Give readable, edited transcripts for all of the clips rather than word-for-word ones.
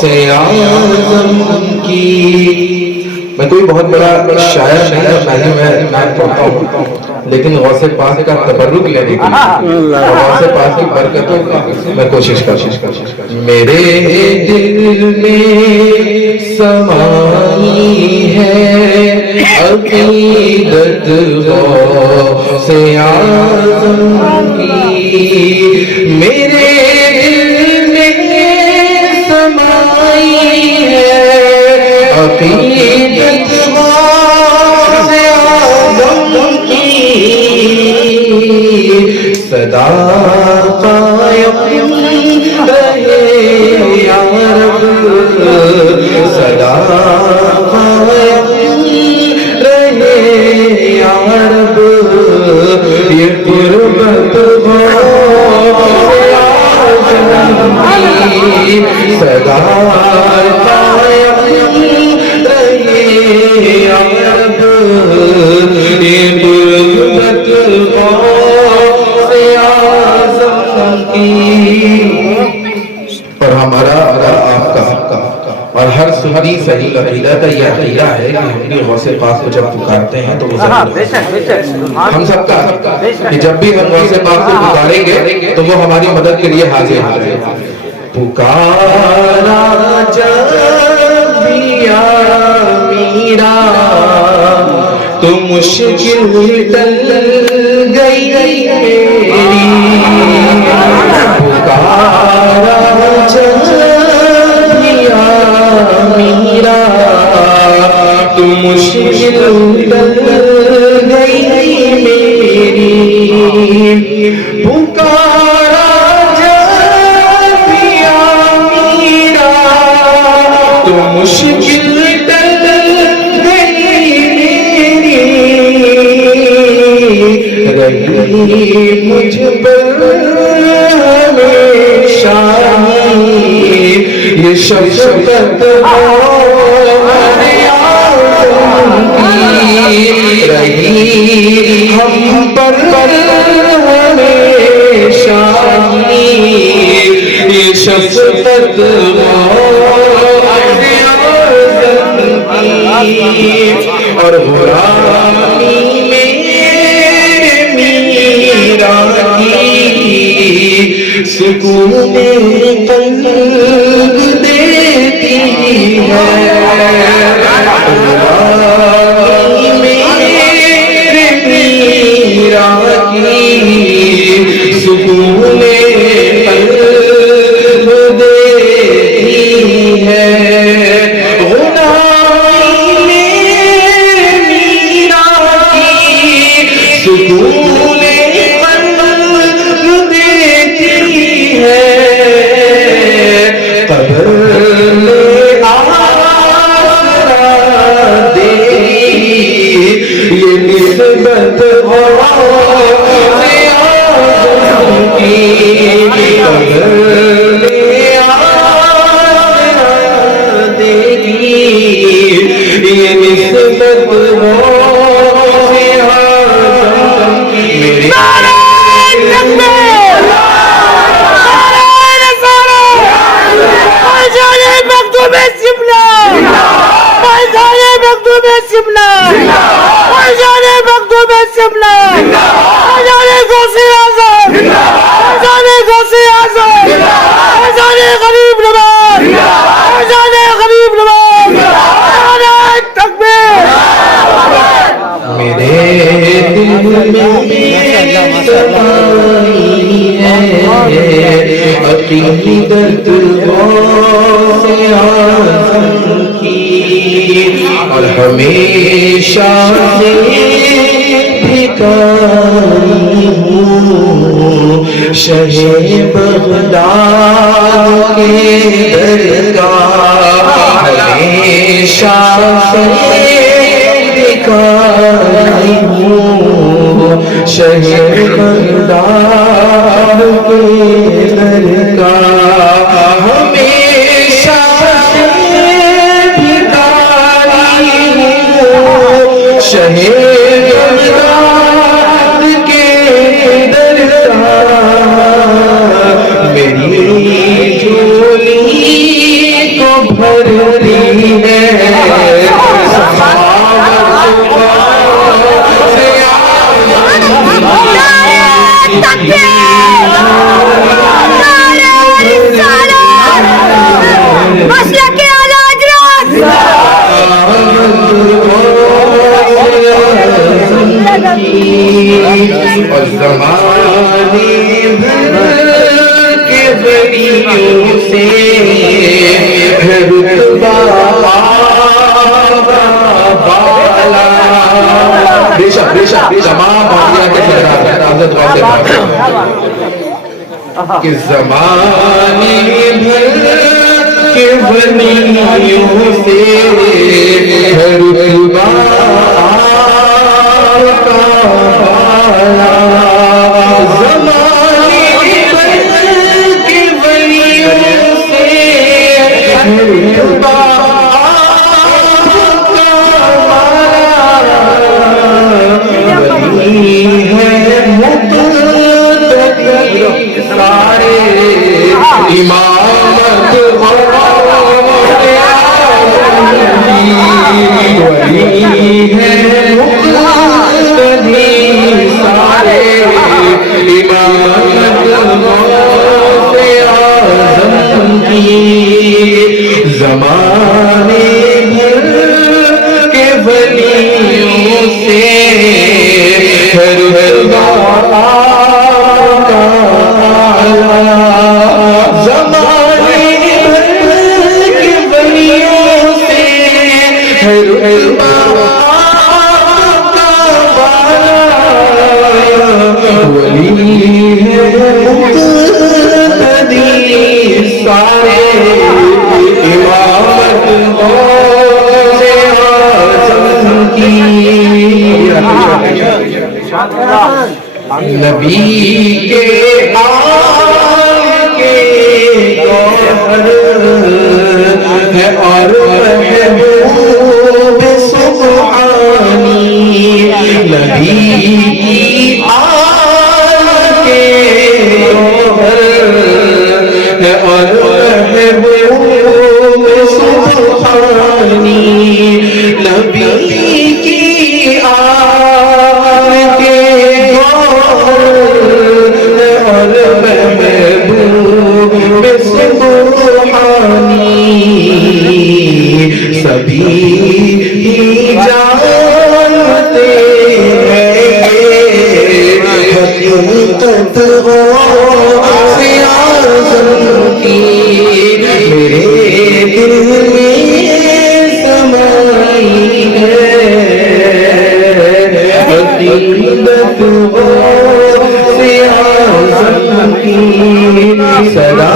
سے اعظم کی. میں کوئی بہت بڑا شاعر نہیں ہے، میں نعت پڑھتا ہوں، لیکن غوث پاک کا تبرک لینے کے لیے اور غوث پاک کی برکتوں کا میں کوشش کرتا ہوں. میرے دل میں سمائی ہے عقیدت غوث اعظم کی. میرے دل میں سمائی ہے عقیدت غوث اعظم کی. صدا قائم رہے یا رب، صدا قائم رہے یا رب. یہ قربت غوث اعظم کی. صدا قائم رہے یا رب. یہ قربت غوث اعظم کی. اور ہمارا آپ کا اور ہر سنی صحیح عقیدہ کا یہ عقیدہ ہے کہ ہم بھی غوث پاک کو جب پکارتے ہیں تو ہم سب کا کہ جب بھی ہم غوث پاک کو پکاریں گے تو وہ ہماری مدد کے لیے حاضر ہے. پکارا جب بھی یا میرا تو مشکل ٹل گئی میری. پکارا جب بھی یا میرا تو مشکل ٹل گئی میری. پکارا جب بھی یا میرا تو مشکل ٹل گئی میری. رہی مجھ پر ہمیشہ یہ شفقت غوث اعظم کی. رہی ہم پر ہمیشہ یہ شفقت غوث اعظم کی. اور غلامی میں میرا کی سکون قلب دیتی ہے. غلامی میں میرا کی سکون قلب دیتی ہے. غلامی میں میرا کی سکون قلب دیتی ہے. قبر میں آسرا دیگی یہ نسبت غوث اعظم کی. قبر میں آسرا دیگی یہ نسبت غوث اعظم کی. میرے عقیدت غوث اعظم کی. اور ہمیشہ سے بھکاری ہوں شہ بغداد کے درگاہ. ہمیشہ سے بھکاری ہوں شہ بغداد کے درگاہ. ہمیشہ سے بھکاری ہوں شہ بغداد کے درگاہ. میری جو اور زمانے بھر کے ولیوں سے رتبہ بالا. بے شک تمام اولیاء کے سردار ہیں حضرت غوث پاک کہ زمانے بھر کے ولیوں سے رتبہ زمانے بھر کے ولیوں سے رتبہ سارے امامت ولی ہے مقتدی سارے امامت اعظم کی. زمانے بھر کے ولیوں سے نبی کے آگے گوہر ہے اور محبوب سبحانی. نبی کی آگے گوہر ہے اور محبوب سبحانی. نبی کی سبھی ہی جانتے ہیں حقیقت غوث اعظم کی. میرے دل میں سمائی ہے حقیقت غوث اعظم کی. سدا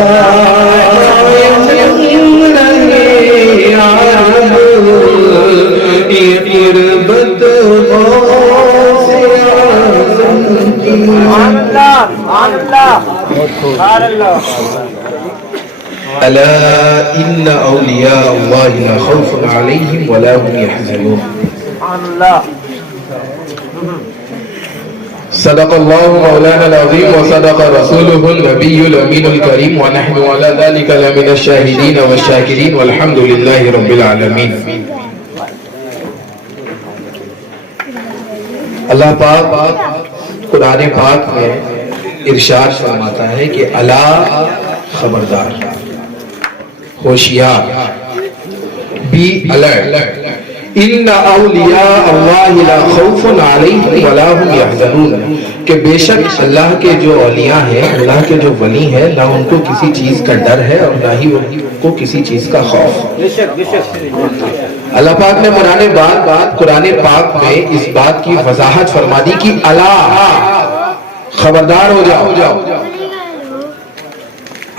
ألا إن أولياء الله لا خوف عليهم ولا هم يحزنون. صدق الله مولانا العظيم وصدق رسوله النبي الأمين الكريم ونحن على ذلك لمن الشاهدين والشاكرين والحمد لله رب العالمين. اللہ پاک قرآن پاک میں ارشاد فرماتا ہے کہ الا خبردار ہوشیار بی الرٹ ان اولیاء اللہ لا خوف علیہم ولا هم یحزنون کہ بے شک اللہ کے جو اولیاء ہیں اللہ کے جو ولی ہیں نہ ان کو کسی چیز کا ڈر ہے اور نہ ہی ان کو کسی چیز کا خوف. اللہ پاک نے قرآن پاک میں اس بات کی وضاحت فرما دی کہ الا خبردار ہو جاؤ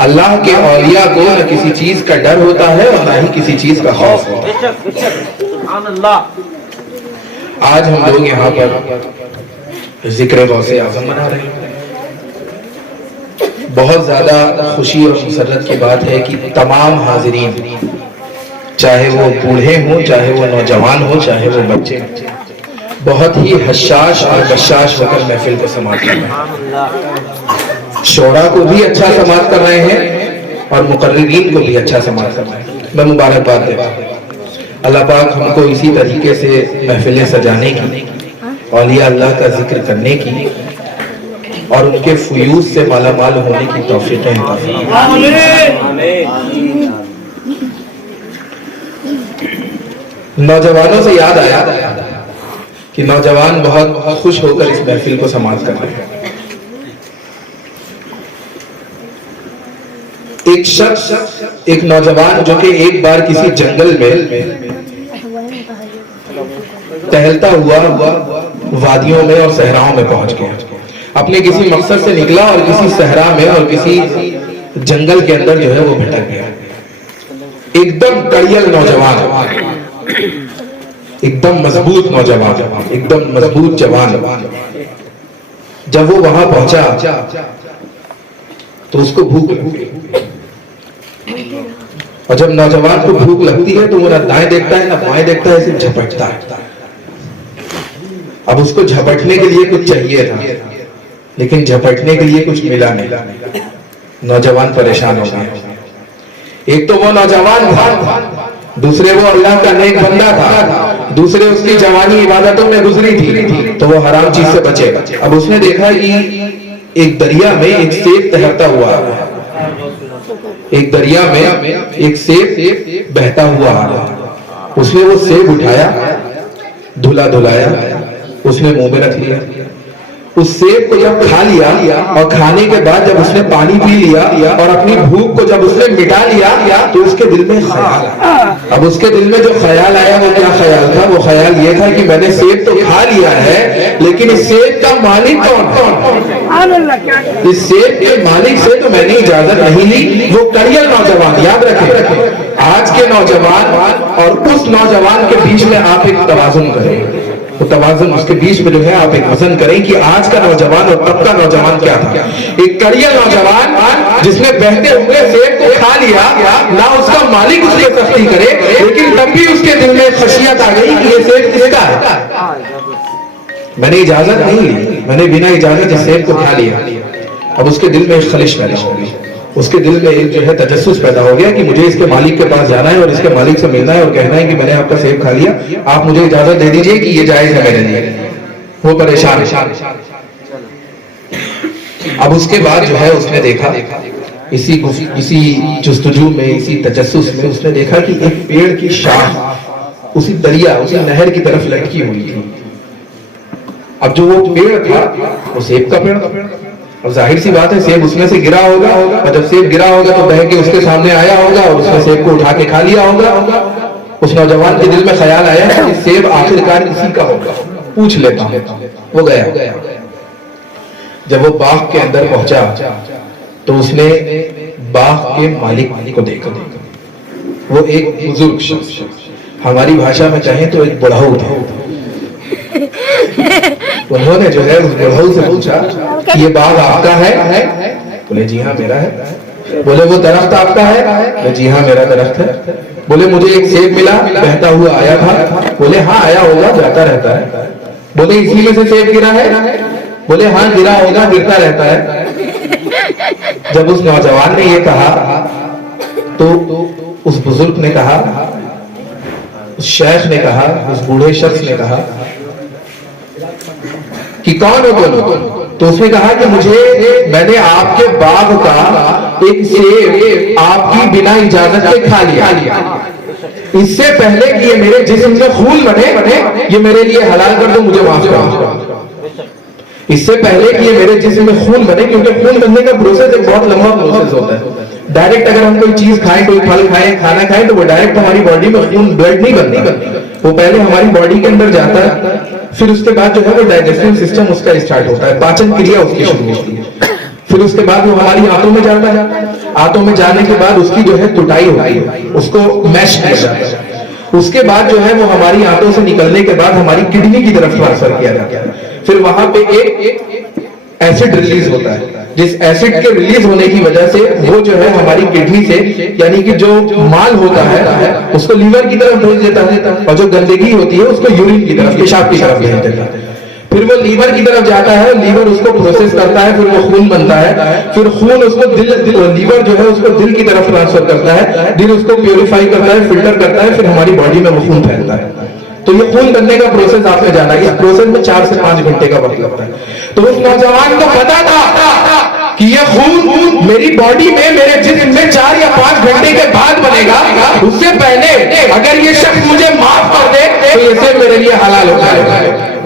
اللہ کے اولیاء کو نہ کسی چیز کا ڈر ہوتا ہے اور نہ ہی کسی چیز کا خوف ہوتا ہے. آج ہم لوگ یہاں پر ذکر غوث اعظم منا رہے ہیں. بہت زیادہ خوشی اور مسرت کی بات ہے کہ تمام حاضرین چاہے وہ بوڑھے ہوں چاہے وہ نوجوان ہوں چاہے وہ بچے بہت ہی حشاش اور بشاش ہو کر محفل کو سماعت کر رہے ہیں. شعراء کو بھی اچھا سماعت کر رہے ہیں اور مقررین کو بھی اچھا سماعت کر رہے ہیں. میں مبارکباد دیتا ہوں. اللہ پاک ہم کو اسی طریقے سے محفلیں سجانے کی اولیاء اللہ کا ذکر کرنے کی اور ان کے فیوز سے مالا مال ہونے کی توفیق عطا فرمائے. نوجوانوں سے یاد آیا کہ نوجوان بہت خوش ہو کر اس محفل کو سماعت کر رہے ہیں. ایک شخص، ایک نوجوان جو کہ ایک بار کسی جنگل میں ٹہلتا ہوا وادیوں میں اور صحراؤں میں پہنچ گیا. اپنے کسی مقصد سے نکلا اور کسی صحرا میں اور کسی جنگل کے اندر جو ہے وہ بھٹک گیا. ایک دم کڑیل نوجوان، ایک دم مضبوط نوجوان، ایک دم مضبوط جوان. جب وہ وہاں پہنچا تو اس کو بھوک لگی، اور جب نوجوان کو بھوک لگتی ہے تو وہ نہ دائیں دیکھتا ہے نہ بائیں دیکھتا ہے، صرف جھپٹتا ہے. اب اس کو جھپٹنے کے لیے کچھ چاہیے تھا، لیکن جھپٹنے کے لیے کچھ ملا نہیں. نوجوان پریشان ہو گیا. ایک تو وہ نوجوان تھا، دوسرے وہ اللہ کا نیک بندہ تھا، دوسرے اس کی جوانی عبادتوں میں گزری تھی تو وہ حرام چیز سے بچے گا. اب اس نے دیکھا کہ ایک دریا میں ایک سیب تیرتا ہوا آ رہا ہے، ایک دریا میں ایک سیب بہتا ہوا آ رہا ہے. اس نے وہ سیب اٹھایا، دھلا دھلایا، اس نے منہ میں رکھ لیا. اس سیب کو جب کھا لیا اور کھانے کے بعد جب اس نے پانی پی لیا اور اپنی بھوک کو جب اس نے مٹا لیا تو اس کے دل میں خیال آیا. اب اس کے دل میں جو خیال آیا وہ کیا خیال تھا؟ وہ خیال یہ تھا کہ میں نے سیب تو کھا لیا ہے، لیکن اس سیب کا مالک کون؟ اس سیب کے مالک سے تو میں نے اجازت نہیں لی. وہ کڑیل نوجوان، یاد رکھیں آج کے نوجوان اور اس نوجوان کے بیچ میں آپ ایک توازن کریں. وہ توازن اس کے بیچ میں جو ہے آپ ایک وزن کریں کہ آج کا نوجوان اور تب کا نوجوان کیا تھا. ایک کڑیل نوجوان جس نے بہتے ہوئے سیب کو کھا لیا، نہ اس کا مالک اس کی سختی کرے، لیکن تب بھی اس کے دل میں خشیت آ گئی کہ یہ سیب کس کا ہے؟ میں نے اجازت نہیں لی، میں نے بنا اجازت اس سیب کو کھا لیا. اب اس کے دل میں ایک خلش پیدا ہو گئی، اس کے دل میں ایک جو ہے تجسس پیدا ہو گیا کہ مجھے اس کے مالک کے پاس جانا ہے اور اس کے مالک سے ملنا ہے اور کہنا ہے کہ میں نے آپ کا سیب کھا لیا، آپ مجھے اجازت دے دیجئے کہ یہ جائز ہے میرے لیے. وہ پریشان. اب اس کے بعد جو ہے اس نے دیکھا اسی جستجو میں، اسی تجسس میں اس نے دیکھا کہ ایک پیڑ کی شاخ اسی دریا، اسی نہر کی طرف لٹکی ہوئی تھی. اب جو وہ پیڑ تھا وہ سیب کا پیڑ تھا، اور ظاہر سی بات ہے سیب اس میں سے گرا ہوگا، اور جب سیب گرا ہوگا تو بہہ کے اس کے سامنے آیا ہوگا اور اس نے سیب کو اٹھا کے کھا لیا ہوگا. اس نوجوان کے دل میں خیال آیا کہ سیب آخرکار کسی کا ہوگا، پوچھ لیتا ہوں. وہ گیا. جب وہ باغ کے اندر پہنچا تو اس نے باغ کے مالک کو دیکھا. وہ ایک بزرگ شخص، ہماری بھاشا میں کہیں تو ایک بڑھاؤ تھا. انہوں نے جو ہے اس بڑھاؤ سے پوچھا کہ یہ باغ آپ کا ہے؟ بولے جی ہاں میرا ہے. بولے وہ درخت آپ کا ہے؟ بولے جی ہاں میرا درخت ہے. بولے مجھے ایک سیب ملا بہتا ہوا آیا تھا؟ بولے ہاں آیا ہوگا، جاتا رہتا ہے. بولے اسی میں سے سیب گرا ہے؟ بولے ہاں گرا ہوگا، گرتا رہتا ہے. جب اس نوجوان نے یہ کہا تو اس بزرگ نے کہا، اس شیخ نے کہا، اس بوڑھے شخص نے کہا کہ کون ہو تم؟ تو اس نے کہا کہ میں نے آپ کے باغ کا ایک سیب آپ کی بنا اجازت کے کھا لیا. اس سے پہلے کہ یہ میرے جسم میں خون بنے یہ میرے لیے حلال کر دو، مجھے معاف کرو. اس سے پہلے کہ یہ میرے جسم میں خون بنے، کیونکہ خون بننے کا پروسیس ایک بہت لمبا پروسیس ہوتا ہے. ڈائریکٹ اگر ہم کوئی چیز کھائیں، کوئی پھل کھائیں، کھانا کھائیں تو وہ ڈائریکٹ ہماری باڈی میں خون بلڈ نہیں بنتا. وہ پہلے ہماری باڈی کے اندر جاتا ہے، پھر اس کے بعد جو ہے وہ ڈائجسٹو سسٹم اس کا اسٹارٹ ہوتا ہے، پاچن کریا اس کی شروع ہوتی ہے. پھر اس کے بعد وہ ہماری آنتوں میں جاتا ہے. آنتوں میں جانے کے بعد اس کی جو ہے ٹوٹائی ہوتی ہے، اس کو میش کیا جاتا ہے. اس کے بعد جو ہے وہ ہماری آنتوں سے نکلنے کے بعد ہماری کڈنی کی طرف ٹرانسفر کیا جاتا ہے. پھر وہاں پہ ایک ایسڈ ریلیز ہوتا ہے، جس ایسڈ کے ریلیز ہونے کی وجہ سے وہ جو ہے ہماری کڈنی سے، یعنی کہ جو مال ہوتا ہے اس کو لیور کی طرف بھیج دیتا ہے، اور جو گندگی ہوتی ہے اس کو یورین کی طرف، پیشاب کی طرف بھیج دیتا ہے. پھر وہ لیور کی طرف جاتا ہے، لیور اس کو پروسیس کرتا ہے، پھر وہ خون بنتا ہے. پھر خون اس کو لیور جو ہے اس کو دل کی طرف ٹرانسفر کرتا ہے، دل اس کو پیوریفائی کرتا ہے، فلٹر کرتا ہے، پھر ہماری باڈی میں وہ خون پھیلتا ہے. تو یہ خون بننے کا پروسیس آپ نے جانا ہے. اس پروسیس میں 4 سے 5 گھنٹے کا وقت لگتا ہے. تو اس نوجوان کو پتا تھا کہ یہ خون میری باڈی میں، میرے جسم میں 4 یا 5 گھنٹے کے بعد بنے گا. اس سے پہلے اگر یہ شخص مجھے معاف کر دے تو یہ صرف میرے لیے حلال ہو جائے گا.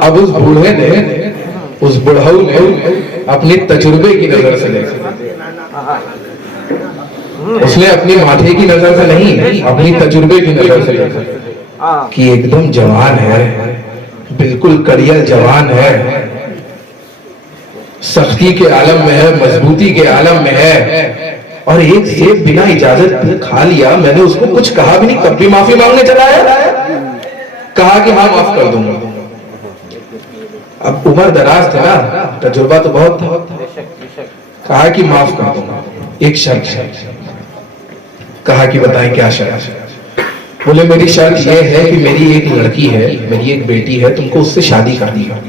اب اس بوڑھے نے اس بڑھاؤ نے اپنی تجربے کی نظر سے دیکھا، اس نے اپنی ماتھے کی نظر سے نہیں، اپنی تجربے کی نظر سے دیکھا کہ ایک دم جوان ہے، بالکل کڑیل جوان ہے، سختی کے عالم میں ہے، مضبوطی کے عالم میں ہے، اور ایک سیب بنا اجازت کھا لیا، میں نے اس کو کچھ کہا بھی نہیں، تب بھی معافی مانگنے چلا ہے، کہا کہ ہاں معاف کر دوں گا۔ اب عمر دراز تھا نا، تجربہ تو بہت تھا، کہا کہ معاف کر دوں گا، ایک شرط ہے۔ کہا کہ بتائیں کیا شرط؟ بولے میری شرط یہ ہے کہ میری ایک لڑکی ہے، میری ایک بیٹی ہے، تم کو اس سے شادی کرنی ہے۔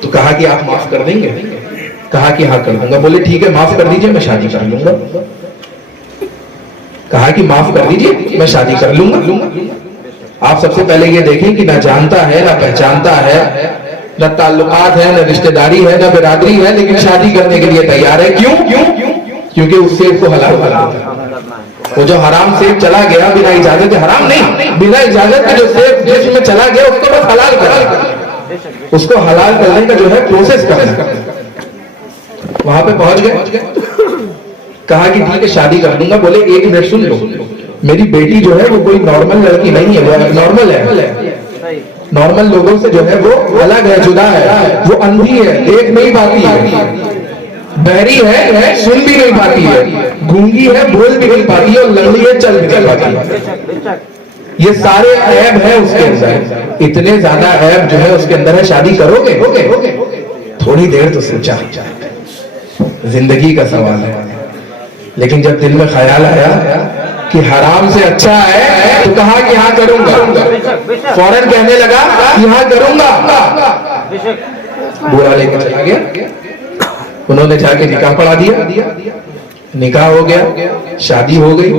تو کہا کہ آپ معاف کر دیں گے؟ کہا کہ ہاں کر دوں گا۔ بولے ٹھیک ہے معاف کر دیجئے، میں شادی کر لوں گا۔ کہا کہ معاف کر دیجئے، میں شادی کر لوں گا۔ آپ سب سے پہلے یہ دیکھیں کہ نہ جانتا ہے، نہ پہچانتا ہے، نہ تعلقات ہے، نہ رشتہ داری ہے، نہ برادری ہے، لیکن شادی کرنے کے لیے تیار ہے۔ کیوں؟ کیونکہ اس سیب کو حلال بنا دیا۔ وہ جو حرام سیب چلا گیا بنا اجازت، حرام نہیں، بنا اجازت کے جو سیب جسم میں چلا گیا اس کو بس حلال کرا، اس کو حلال کرنے کا جو ہے پروسیس کرنا۔ وہاں پہ پہنچ گئے، کہا کہ ٹھیک ہے شادی کر دوں گا۔ بولے ایک منٹ سن لو، میری بیٹی جو ہے وہ کوئی نارمل لڑکی نہیں ہے، وہ نارمل ہے، نارمل لوگوں سے جو ہے وہ الگ ہے، جدا ہے، وہ اندھی ہے، دیکھ نہیں پاتی ہے، بہری ہے، سن بھی نہیں پاتی ہے، گونگی ہے، بول بھی نہیں پاتی ہے، اور لنگڑی ہے، چل بھی نہیں پاتی ہے۔ یہ سارے عیب ہے اس کے اندر، اتنے زیادہ عیب جو ہے اس کے اندر ہے، شادی کرو گے؟ تھوڑی دیر تو سوچا، زندگی کا سوال ہے، لیکن جب دل میں خیال آیا کہ حرام سے اچھا ہے تو کہا کہ ہاں کروں گا، فوراً کہنے لگا کہ ہاں کروں گا۔ بورا لے کے چلا گیا، انہوں نے جا کے نکاح پڑھا دیا، نکاح ہو گیا، شادی ہو گئی۔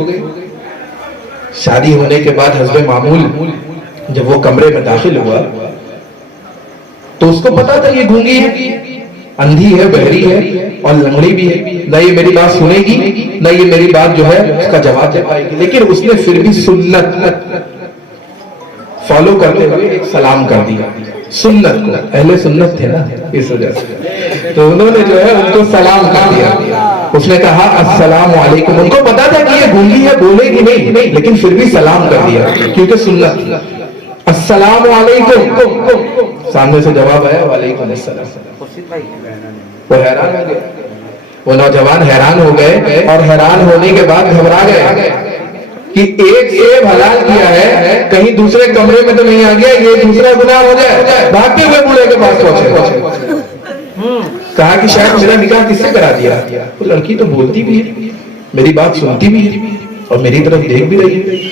شادی ہونے کے بعد حسب معمول جب وہ کمرے میں داخل ہوا تو اس کو پتا تھا یہ گونگی ہے، اندھی ہے، بہری ہے، اور لنگڑی بھی ہے، نہ یہ میری بات سنے گی، نہ یہ میری بات جو ہے اس کا جواب دے پائے گی، لیکن اس نے پھر بھی سنت فالو کرتے ہوئے ایک سلام کر دیا، سنت کو، اہل سنت تھے نا اس وجہ سے، تو انہوں نے جو ہے ان کو سلام کر دیا۔ اس نے کہا السلام علیکم، ان کو پتا تھا کہ یہ گونگی ہے، بولے گی نہیں، لیکن پھر بھی سلام کر دیا کیونکہ سنت۔ السلام علیکم، سامنے سے جواب آیا وعلیکم السلام۔ وہ حیران ہو گئے، وہ نوجوان حیران ہو گئے، اور حیران ہونے کے بعد گھبرا گئے کہ ایک سیب حلال کیا ہے، کہیں دوسرے کمرے میں تو نہیں آ گیا، یہ دوسرا گناہ ہو جائے۔ بھاگتے ہوئے بوڑھے کے پاس پہنچے، کہا کہ شاید میرا نکاح کس سے کرا دیا؟ وہ لڑکی تو بولتی بھی ہے، میری بات سنتی بھی ہے، اور میری طرف دیکھ بھی رہی ہے۔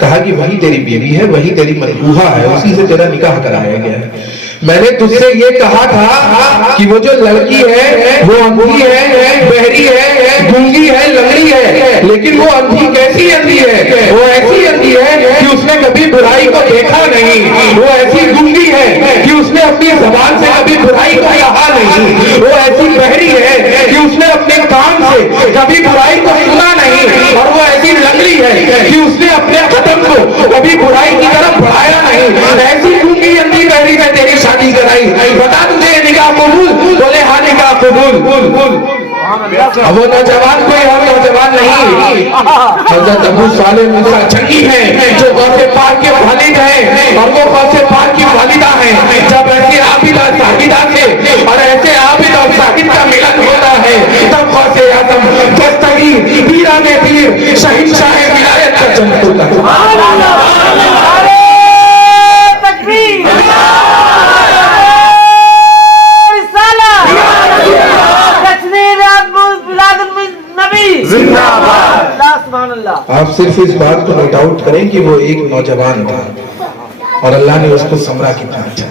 کہا کہ وہی تیری بیوی ہے، وہی تیری ملبوہا ہے، اسی سے تیرا نکاح کرایا گیا ہے۔ میں نے تجھ سے یہ کہا تھا کہ وہ جو لڑکی ہے وہ اندھی ہے، بہری ہے، گونگی ہے، لنگڑی ہے، لیکن وہ اندھی کیسی اندھی ہے؟ وہ ایسی اندھی ہے کہ اس نے کبھی برائی کو دیکھا نہیں، وہ ایسی گونگی ہے کہ اس نے اپنی زبان سے کبھی برائی کو کہا نہیں، وہ ایسی بہری ہے کہ اس نے اپنے کان سے کبھی برائی کو سنا نہیں، اور وہ ایسی لنگڑی ہے کہ اس نے اپنے قدم کو کبھی برائی کی طرف بڑھایا نہیں۔ ایسی گونگی اندھی بہری میں تیری شادی کرائی، بتا تجھے نکاح قبول؟ بولے ہاں نکاح قبول۔ اب وہ نوجوان کوئی اور نوجوان نہیں، حضرت ابو صالح موسیٰ چنگی ہیں جو غوث پاک کے والد ہیں، اور وہ غوث پاک کی والدہ ہیں۔ جب ایسے عابد اور زاہدہ سے اور ایسے عابد اور زاہد کا ملن ہوتا ہے تب غوث اعظم دستگیر پیران پیر شہنشاہ ولایت کا جنم ہوتا ہے۔ آپ صرف اس بات کو نوٹ آؤٹ کریں کہ وہ ایک نوجوان تھا اور اللہ نے اس کو سمرا کتنا اچھا۔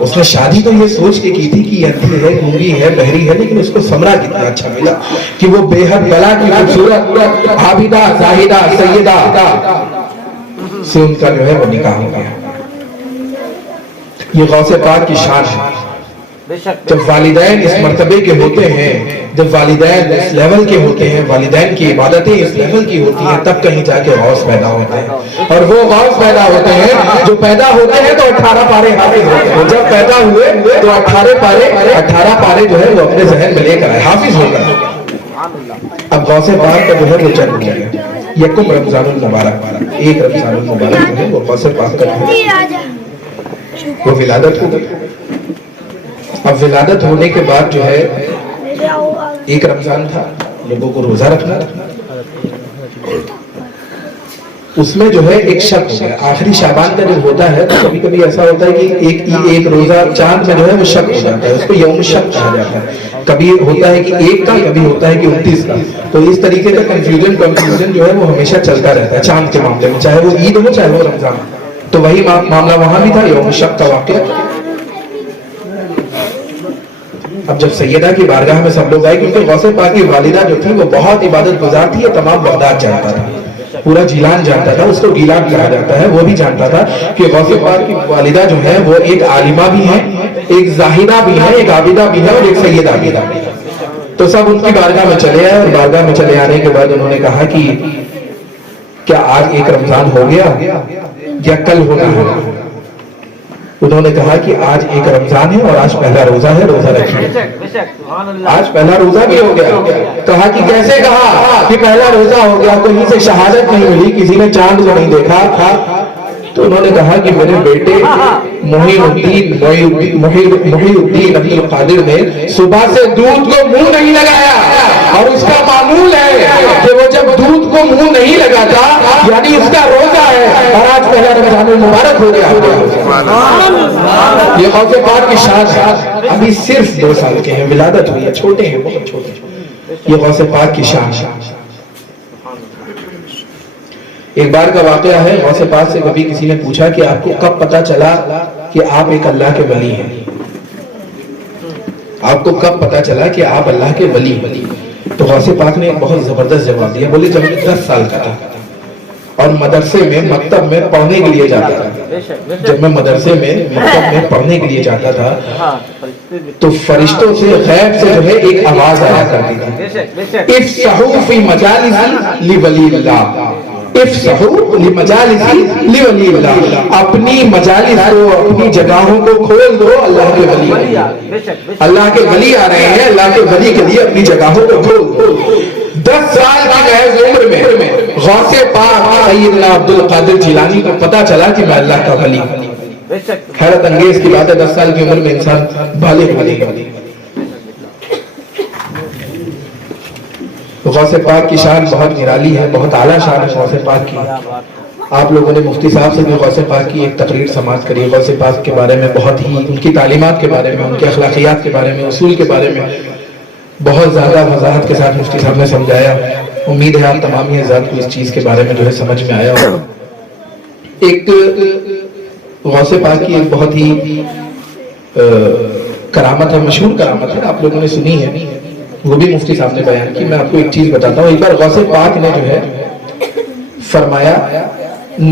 اس نے شادی تو یہ سوچ کے کی تھی کہ یہ اندھی ہے، گونگی ہے، بہری ہے، لیکن اس کو سمرا کتنا اچھا ملا کہ وہ بے حد بلا کی خوبصورت عابدہ، زاہدہ، سیدہ سے ان کا جو ہے وہ نکاح ہو گیا۔ یہ غوث پاک کی شان ہے، جب والدین اس مرتبے کے ہوتے ہیں، جب والدین اس لیول کے ہوتے ہیں، والدین کی عبادتیں اس لیول کی ہوتی ہیں، تب کہیں جا کے غوث پیدا ہوتے ہیں۔ اور وہ غوث پیدا ہوتے ہیں جو پیدا ہوتے ہیں تو 18 پارے حافظ ہوتے ہیں، جب پیدا ہوئے تو 18 پارے جو ہے وہ اپنے ذہن میں لے کر آئے، حافظ ہو کر۔ اب غوث پاک کا جو ہے وہ جنم ہو گیا یکم رمضان المبارک، ایک رمضان المبارک جو ہے وہ غوث پاک کا وہ ولادت ہو گئی۔ اب ولادت ہونے کے بعد جو ہے ایک رمضان تھا، لوگوں کو روزہ رکھنا، اس میں جو ہے ایک شک ہو گیا۔ آخری شعبان کا جب ہوتا ہے تو کبھی کبھی ایسا ہوتا ہے کہ ایک روزہ چاند میں جو ہے وہ شک ہو جاتا ہے، اس کو یوم شک کہا جاتا ہے۔ کبھی ہوتا ہے کہ ایک کا، کبھی ہوتا ہے کہ 29 کا۔ تو اس طریقے کا کنفیوژن جو ہے وہ ہمیشہ چلتا رہتا ہے چاند کے معاملے میں، چاہے وہ عید ہو چاہے وہ رمضان۔ تو وہی معاملہ وہاں بھی تھا، یوم شک کا واقعہ۔ اب جب سیدہ کی بارگاہ میں سب لوگ آئے، کیونکہ غوث پاک کی والدہ جو تھی وہ بہت عبادت گزار تھی، یہ تمام بغداد جانتا تھا، پورا جیلان جانتا تھا، اس کو گیلان کہا جاتا ہے۔ وہ بھی جانتا تھا کہ غوث پاک کی والدہ جو ہے وہ ایک عالمہ بھی ہے، ایک زاہدہ بھی ہے، ایک عابدہ بھی ہے اور ایک سیدہ بھی ہے۔ تو سب ان کی بارگاہ میں چلے آئے، اور بارگاہ میں چلے آنے کے بعد انہوں نے کہا کہ کیا آج ایک رمضان ہو گیا یا کل ہونا ہے؟ انہوں نے کہا کہ آج ایک رمضان ہے اور آج پہلا روزہ ہے، روزہ رکھیے۔ آج پہلا روزہ بھی ہو گیا۔ کہا کہ کیسے؟ کہا کہ پہلا روزہ ہو گیا، کہیں سے شہادت نہیں ملی، کسی نے چاند کو نہیں دیکھا۔ تو انہوں نے کہا کہ میرے بیٹے محی الدین عبد القادر نے صبح سے دودھ کو منہ نہیں لگایا، اور اس کا معمول ہے کہ وہ جب دودھ کو منہ نہیں لگاتا یعنی اس کا روزہ ہے، اور آج پہلا رمضان المبارک ہو گیا۔ یہ غوث پاک کی شان ہے۔ ابھی صرف 2 سال کے ہیں، ولادت ہوئی ہے، چھوٹے ہیں، بہت چھوٹے۔ یہ غوث پاک کی شان ہے۔ ایک بار کا واقعہ ہے، غوث پاک سے کبھی کسی نے پوچھا کہ آپ کو کب پتا چلا کہ آپ ایک اللہ کے ولی ہیں؟ آپ کو کب پتا چلا کہ آپ اللہ کے ولی ہیں؟ تو غوث پاک نے ایک بہت زبردست جواب دیا، بولے جب میں 10 سال کا تھا اور مدرسے میں مکتب میں پڑھنے کے لیے جاتا تھا، جب میں مدرسے میں مکتب میں پڑھنے کے لیے جاتا تھا تو فرشتوں سے غیب سے جو ہے ایک آواز آیا کرتی تھی، افسحوا فی مجالس لولی اللہ، افسحوا لمجالس لولی اللہ، اپنی مجالس کو، اپنی جگہوں کو کھول دو، اللہ کے ولی، اللہ کے ولی آ رہے ہیں، اللہ کے ولی کے لیے اپنی جگہوں کو کھول دو۔ 10 سال کی محض عمر میں غوث پاک سیدنا عبد القادر جیلانی کو پتا چلا کہ میں اللہ کا ولی ہوں۔ حیرت انگیز کی بات ہے، 10 سال کی عمر میں انسان بالغ ولی ہے۔ غوث پاک کی شان بہت نرالی ہے، بہت اعلیٰ شان ہے غوث پاک کی۔ آپ لوگوں نے مفتی صاحب سے بھی غوث پاک کی ایک تقریر سماعت کری، غوث پاک کے بارے میں بہت ہی، ان کی تعلیمات کے بارے میں، ان کے اخلاقیات کے بارے میں، اصول کے بارے میں بہت زیادہ وضاحت کے ساتھ مفتی صاحب نے سمجھایا۔ امید ہے آپ تمام ہی حضرات کو اس چیز کے بارے میں جو ہے سمجھ میں آیا ہوگا۔ ایک غوث پاک کی ایک بہت ہی کرامت ہے، مشہور کرامت ہے، آپ لوگوں نے سنی ہے، وہ بھی مفتی صاحب نے بیان کی۔ میں آپ کو ایک چیز بتاتا ہوں۔ ایک بار غوث پاک نے جو ہے فرمایا،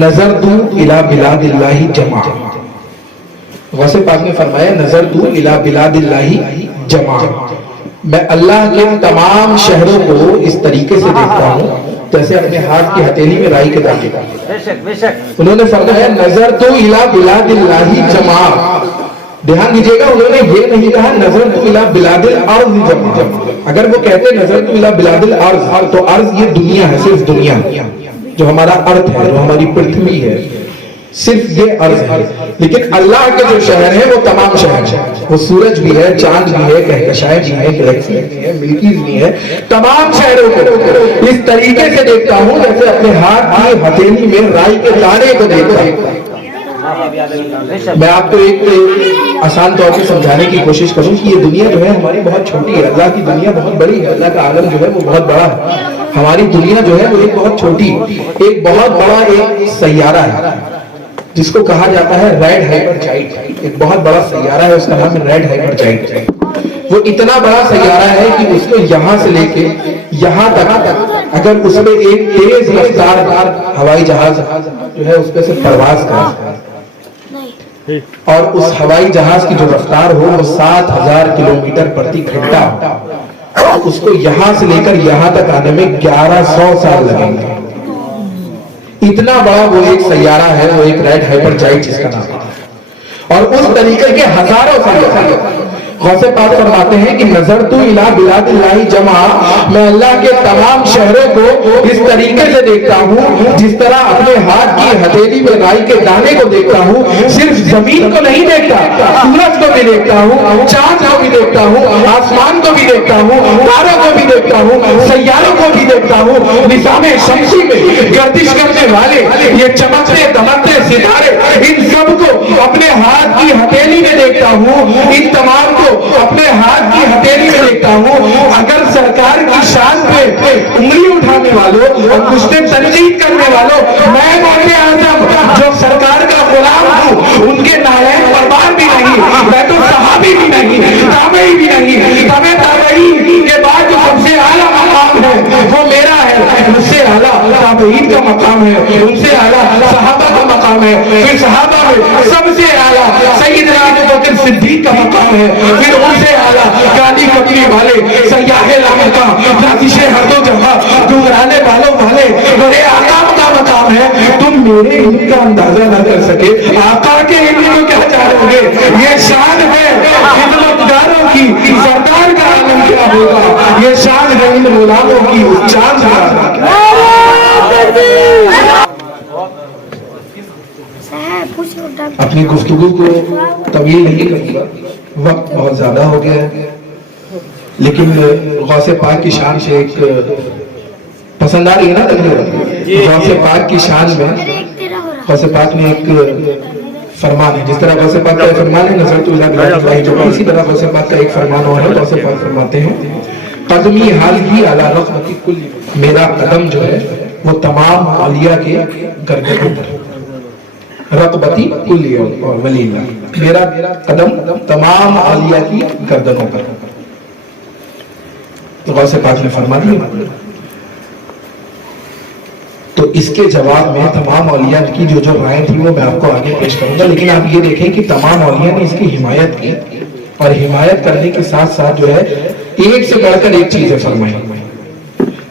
نظر دوں الی بلاد اللہ جمع، غوث پاک نے فرمایا نظر دوں الی بلاد اللہ جمع، میں اللہ کے تمام شہروں کو اس طریقے سے دیکھتا ہوں جیسے اپنے ہاتھ کی ہتھیلی میں رائی کے دانے کا۔ انہوں نے فرمایا نظر دوں الی بلاد اللہ جمع، دھیان دیجئے گا، انہوں نے یہ نہیں کہا نظر تو الی بلاد الارض جمع۔ اگر وہ کہتے نظر تو الی بلاد الارض تو ارض یہ دنیا ہے، صرف دنیا جو ہمارا ارتھ ہے، جو ہماری پرتھوی ہے، صرف یہ ارض ہے۔ لیکن اللہ کے جو شہر ہیں وہ تمام شہر ہیں، وہ سورج بھی ہے، چاند بھی ہے، کہکشائیں بھی ہیں، گلیکسی بھی ہے، ملکیز بھی ہے، تمام شہروں کو اس طریقے سے دیکھتا ہوں جیسے اپنے ہاتھ کی ہتھیلی میں رائی کے دانے کو دیکھتا ہوں۔ میں آپ کو ایک آسان طور پہ سمجھانے کی کوشش کروں کہ یہ دنیا جو ہے ہماری بہت چھوٹی ہے، اللہ کی دنیا بہت بڑی ہے، اللہ کا عالم جو ہے وہ بہت بڑا ہے، ہماری دنیا جو ہے وہ ایک بہت چھوٹی، ایک بہت بڑا ایک سیارہ ہے جس کو کہا جاتا ہے ریڈ ہائپرجائٹ، ایک بہت بڑا سیارہ ہے، اس کا نام ہے ریڈ ہائپرجائٹ۔ وہ اتنا بڑا سیارہ ہے کہ اس کو یہاں سے لے کے یہاں تک اگر اس پہ ایک تیز رفتار ہوائی جہاز جو ہے اس پہ سے پرواز کرے اور اس ہوائی جہاز کی جو رفتار ہو وہ 7000 کلومیٹر پرتی گھنٹہ ہو، اس کو یہاں سے لے کر یہاں تک آنے میں 1100 سال لگیں گے. اتنا بڑا وہ ایک سیارہ ہے، وہ ایک ریڈ ہائپرجائٹ جس کا نام ہے. اور اس طریقے کے ہزاروں سیارے. غوث پاک فرماتے ہیں کہ نظرت الی بلاد اللہ جمع، میں اللہ کے تمام شہروں کو اس طریقے سے دیکھتا ہوں جس طرح اپنے ہاتھ کی ہتھیلی میں رائی کے دانے کو دیکھتا ہوں. صرف زمین کو نہیں دیکھتا، سورج کو بھی دیکھتا ہوں، چاند کو بھی دیکھتا ہوں، آسمان کو بھی دیکھتا ہوں، تاروں کو بھی دیکھتا ہوں، سیاروں کو بھی دیکھتا ہوں. نظام شمسی میں گردش کرنے والے یہ چمکتے دمکتے ستارے، ان سب کو اپنے ہاتھ کی ہتھیلی میں دیکھتا ہوں، ان تمام کو اپنے ہاتھ کی ہتھیلی میں دیکھتا ہوں. اگر سرکار کی شان پہ انگلی اٹھانے والوں اور کچھ تنقید کرنے والوں، میں موت اعظم جو سرکار کا غلام ہوں ان کے نائب بربار بھی نہیں، میں تو صحابی بھی نہیں، تابعی بھی نہیں. تابعی کے بعد جو سب سے اعلیٰ مقام ہے وہ میرا ہے، مجھ سے اعلیٰ تابعین کا مقام ہے، ان سے اعلیٰ صحابہ کا مقام ہے، پھر صحابہ میں سب سے اعلیٰ سیدنا ابو بکر صدیق کا مقام ہے، پھر ان سے اعلیٰ کالی کپڑی والے سیاح لامکہ نازش ہر دو جہاں گزرانے والوں والے بڑے آقا کا مقام ہے. تم میرے علم کا اندازہ نہ کر سکے، آقا کے علم کو کیا چاہو گے؟ یہ شان ہے خدمتگاروں کی، سردار کا عالم کیا ہوگا؟ یہ شان ہے ان غلاموں کی، اس چاند کا. اپنی گفتگو کو طویل نہیں کروں گا، وقت بہت زیادہ ہو گیا ہے، لیکن غوث پاک کی شان سے ایک پسند آ رہی ہے نا تقریر. غوث پاک کی شان میں غوث پاک نے ایک فرمان ہے، جس طرح غوث پاک کا ایک فرمان ہے نظرت الی بلاد اللہ جمع، اسی طرح غوث پاک کا ایک فرمان اور ہے. غوث پاک فرماتے ہیں قدمی حال ہی علی رغبت کل، میرا قدم جو ہے وہ تمام اولیاء کے گردنوں پر، رغبتی کل ولی اللہ، میرا قدم تمام اولیاء کی گردنوں پر. تو غوث پاک نے فرما دیا. تو اس کے جواب میں تمام اولیاء کی جو رائے تھی وہ میں آپ کو آگے پیش کروں گا، لیکن آپ یہ دیکھیں کہ تمام اولیاء نے اس کی حمایت کی، اور حمایت کرنے کے ساتھ ساتھ جو ہے ایک سے بڑھ کر ایک چیزیں فرمائی.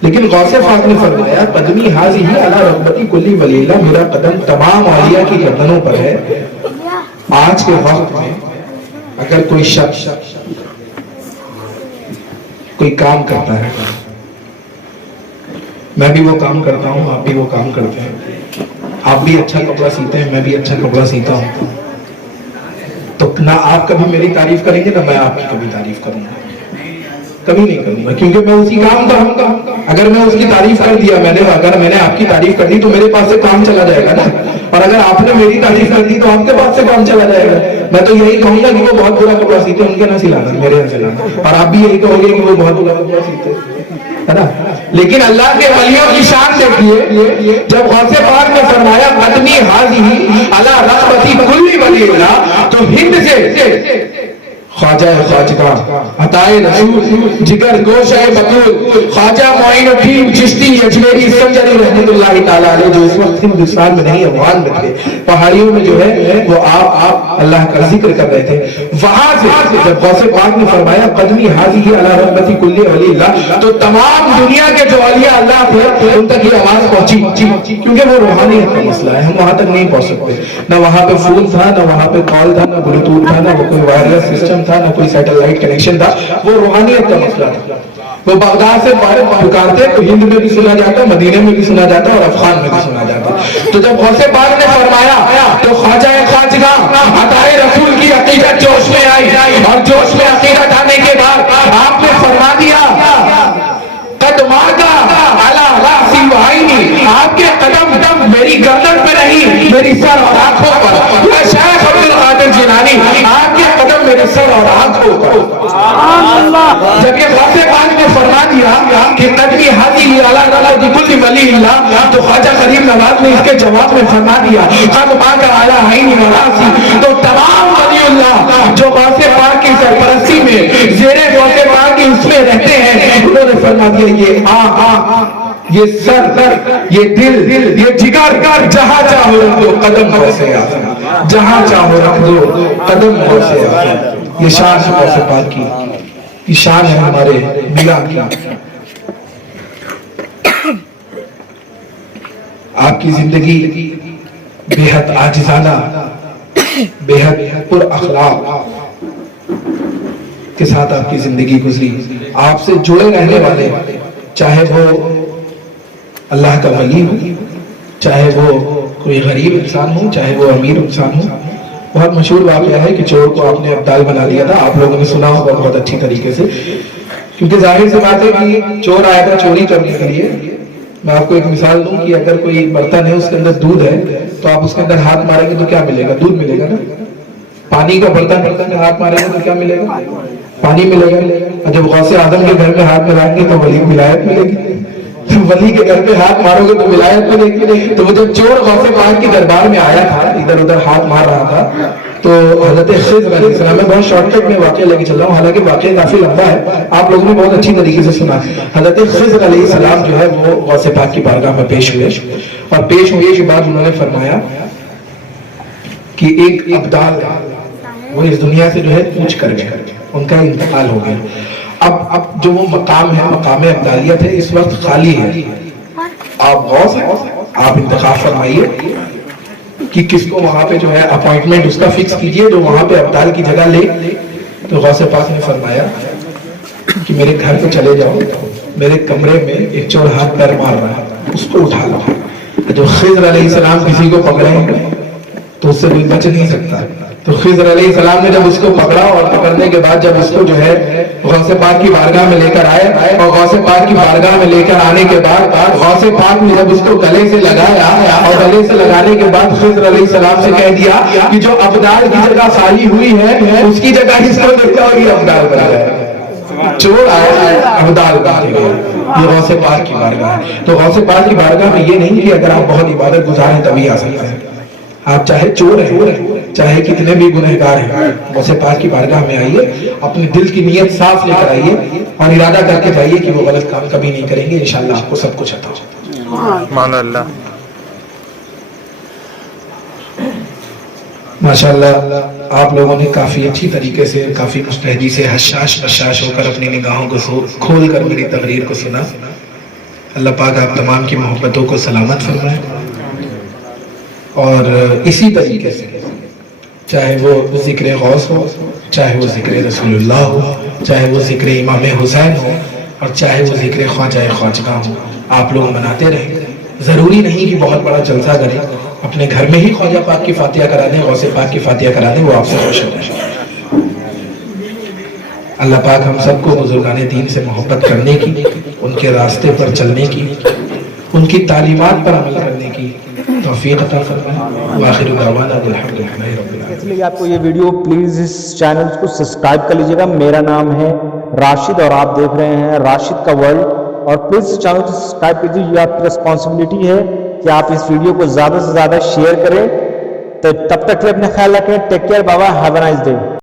لیکن غوث پاک نے فرمایا قدمی حاضی علی رغبتی کلی ولی اللہ، میرا قدم تمام اولیاء کی گردنوں پر ہے. آج کے وقت میں اگر کوئی شخص کوئی کام کرتا ہے، میں بھی وہ کام کرتا ہوں، آپ بھی وہ کام کرتے ہیں، آپ بھی اچھا کپڑا سیتے ہیں، میں بھی اچھا کپڑا سیتا ہوں، تو نہ آپ کبھی میری تعریف کریں گے نہ میں آپ کی کبھی تعریف کروں گا، کبھی نہیں کروں گا، کیونکہ میں اسی کام کا ہوں. اگر میں اس کی تعریف کر دیا، اگر میں نے آپ کی تعریف کر دی تو میرے پاس سے کام چلا جائے گا نا، اور اگر آپ نے میری تعریف کر دی تو آپ کے پاس سے کام چلا جائے گا. میں تو یہی کہوں گا کہ وہ بہت برا کپڑا سیتے ہیں، ان کے نہ سلانا، میرے نہ سلانا، اور آپ بھی یہی کہو گے کہ وہ بہت برا کپڑا سیتے ہے نا. لیکن اللہ کے ولیوں کی شان دیکھیے، جب غوث پاک نے فرمایا قدمی حاضی علی رغبتی کل ولی اللہ، تو ہند سے خواجہ خواجگاہ عطائے رسول جگر گوشہ بطول خواجہ معین الدین چشتی اجمیری سنجری رحمت اللہ تعالیٰ علیہ، جو اس وقت ہندوستان میں نہیں افغان میں تھے، پہاڑیوں میں جو ہے وہ آپ اللہ کا ذکر کر رہے تھے، وہاں سے جب غوث پاک نے فرمایا قدمی حاضی علی رغبتی کل ولی اللہ، تو تمام دنیا کے جو اولیاء اللہ تھے ان تک یہ آواز پہنچی، کیونکہ وہ روحانیت کا مسئلہ ہے، ہم وہاں تک نہیں پہنچ سکتے. نہ وہاں پہ فون تھا، نہ وہاں پہ کال تھا، نہ بلوٹوتھ تھا، نہ وہ کوئی وائرلیس سسٹم تھا، نہ کوئی سیٹلائٹ کنیکشن تھا، وہ روحانیت کا مسئلہ تھا. وہ بغداد سے پکارتے تو ہند میں بھی سنا جاتا، مدینے میں بھی سنا جاتا، اور افغان میں بھی سنا جاتا. تو جب غوث پاک نے فرمایا تو خواجہ خواجگاہ عطائے رسول کی عقیدت جوش میں آئی، اور جوش میں عقیدت آنے کے بعد آپ نے فرما دیا قدماکا علی راسی و عینی، آپ کے قدم میری گردن پہ نہیں، میری سر اور آنکھوں پر. یا شیخ عبد القادر جیلانی، آپ کے قدم میرے سر اور آنکھوں پر. جب یہ غوث پاک نے فرما دیا کہ قدمی حاضی علی رغبتی کل ولی اللہ، تو خواجہ غریب نواز نے اس کے جواب میں فرما دیا قدماکا علی عینی و راسی. تو تمام ولی اللہ جو غوث پاک کی سرپرستی میں زیر غوث پاک کی اس میں رہتے ہیں، انہوں نے فرما دیا یہ سر، یہ دل، یہ جگر، جہاں چاہو تو قدم غوث اعظم. جہاں چاہو رکھ دو قدم غوث آخر. یہ شان ہے غوث پاک کی, یہ شان ہے ہمارے ملا کی. آپ کی زندگی بے حد عاجزانہ, بے حد پر اخلاق کے ساتھ آپ کی زندگی گزری. آپ سے جڑے رہنے والے, چاہے وہ اللہ کا ولی ہو, چاہے وہ کوئی غریب انسان ہو, چاہے وہ امیر انسان ہو. بہت مشہور واقعہ ہے کہ چور کو آپ نے ابدال بنا دیا تھا, آپ لوگوں نے سنا ہوگا بہت اچھی طریقے سے, کیونکہ ظاہر سی بات ہے کہ چور آیا تھا چوری کرنے کے لیے. میں آپ کو ایک مثال دوں کہ اگر کوئی برتن ہے اس کے اندر دودھ ہے تو آپ اس کے اندر ہاتھ ماریں گے تو کیا ملے گا؟ دودھ ملے گا نا. پانی کا برتن میں ہاتھ ماریں گے تو کیا ملے گا؟ پانی ملے گا. اور جب غوث اعظم کے گھر میں ہاتھ ملائیں گے تو ولایت ملے گی. تو ولی کے گھر پہ ہاتھ مارو گے تو ولایت ملے گی. تو وہ جب چور غوث پاک کے دربار میں آیا تھا, ادھر ادھر ہاتھ مار رہا تھا, تو حضرت خضر علیہ السلام, میں بہت شارٹ کٹ میں واقعہ لے کے چل رہا ہوں, حالانکہ واقعہ کافی لمبا ہے, آپ لوگوں نے بہت اچھی طریقے سے سنا. حضرت خضر علیہ السلام جو ہے وہ غوث پاک کی بارگاہ میں پیش ہوئے, اور پیش ہونے کے بعد انہوں نے فرمایا کہ ایک ابدال وہ اس دنیا سے جو ہے کوچ کر گئے, ان کا انتقال ہو گیا. اب جو وہ مقام ہے, مقام ابدالیت ہے, اس وقت خالی ہے. آپ غوث ہیں, آپ انتخاب فرمائیے کہ کس کو وہاں پہ جو ہے اپوائنٹمنٹ اس کا فکس کیجئے جو وہاں پہ ابدال کی جگہ لے. تو غوث پاک نے فرمایا کہ میرے گھر پہ چلے جاؤ, میرے کمرے میں ایک چور ہاتھ پیر مار رہا ہے, اس کو اٹھا لو. جو خضر علیہ السلام کسی کو پکڑے تو اس سے کوئی بچ نہیں سکتا. تو خضر علیہ السلام نے جب اس کو پکڑا, اور پکڑنے کے بعد جب اس کو جو ہے غوث پاک کی بارگاہ میں لے کر آئے, اور غوث پاک کی بارگاہ میں لے کر آنے کے بعد غوث پاک نے جب اس کو گلے سے لگایا, اور گلے سے لگانے کے بعد خضر علیہ السلام سے کہہ دیا کہ جو ابدال کی جگہ خالی ہوئی ہے اس کی جگہ اس کو دیکھا اور یہ ابدال بنا ہے. چور آیا ابدال بن گیا. یہ غوث پاک کی بارگاہ ہے. تو غوث پاک کی بارگاہ میں یہ نہیں کہ اگر آپ بہت عبادت گزار ہیں تبھی آ سکتے ہیں. آپ چاہے چور ہیں, چاہے کتنے بھی گنہگار ہیں, غوث پاک کی بارگاہ میں آئیے, اپنے دل کی نیت صاف لے کر آئیے, اور ارادہ کر کے جائیے کہ وہ غلط کام کبھی نہیں کریں گے. انشاءاللہ آپ کو سب کچھ عطا ہوگا. مان اللہ. ماشاءاللہ آپ لوگوں نے کافی اچھی طریقے سے, کافی مستحدی سے, حشاش بشاش ہو کر اپنی نگاہوں کو کھول کر میری تقریر کو سنا. اللہ پاک آپ تمام کی محبتوں کو سلامت فرمائے, اور اسی طریقے سے چاہے وہ ذکر غوث ہو, چاہے وہ ذکر رسول اللہ ہو, چاہے وہ ذکر امام حسین ہو, اور چاہے وہ ذکر خواجہ خواجگاہ ہو, آپ لوگ مناتے رہیں. ضروری نہیں کہ بہت بڑا جلسہ کریں, اپنے گھر میں ہی خواجہ پاک کی فاتحہ کرا دیں, غوث پاک کی فاتحہ کرا دیں, وہ آپ سے خوش ہو جائیں. اللہ پاک ہم سب کو بزرگان دین سے محبت کرنے کی, ان کے راستے پر چلنے کی, ان کی تعلیمات پر عمل کرنے کی توفیق عطا فرمائے. وآخر دعوانا الحمدللہ رب العالمین. اس لیے آپ کو یہ ویڈیو پلیز اس چینل کو سبسکرائب کر لیجئے گا. میرا نام ہے راشد اور آپ دیکھ رہے ہیں راشد کا ورلڈ, اور پلیز اس چینل کو سبسکرائب کیجیے. یہ آپ کی رسپانسبلٹی ہے کہ آپ اس ویڈیو کو زیادہ سے زیادہ شیئر کریں. تو تب تک کے لیے اپنا خیال رکھیں. ٹیک کیئر, بابا, ہیو اے نائس ڈے.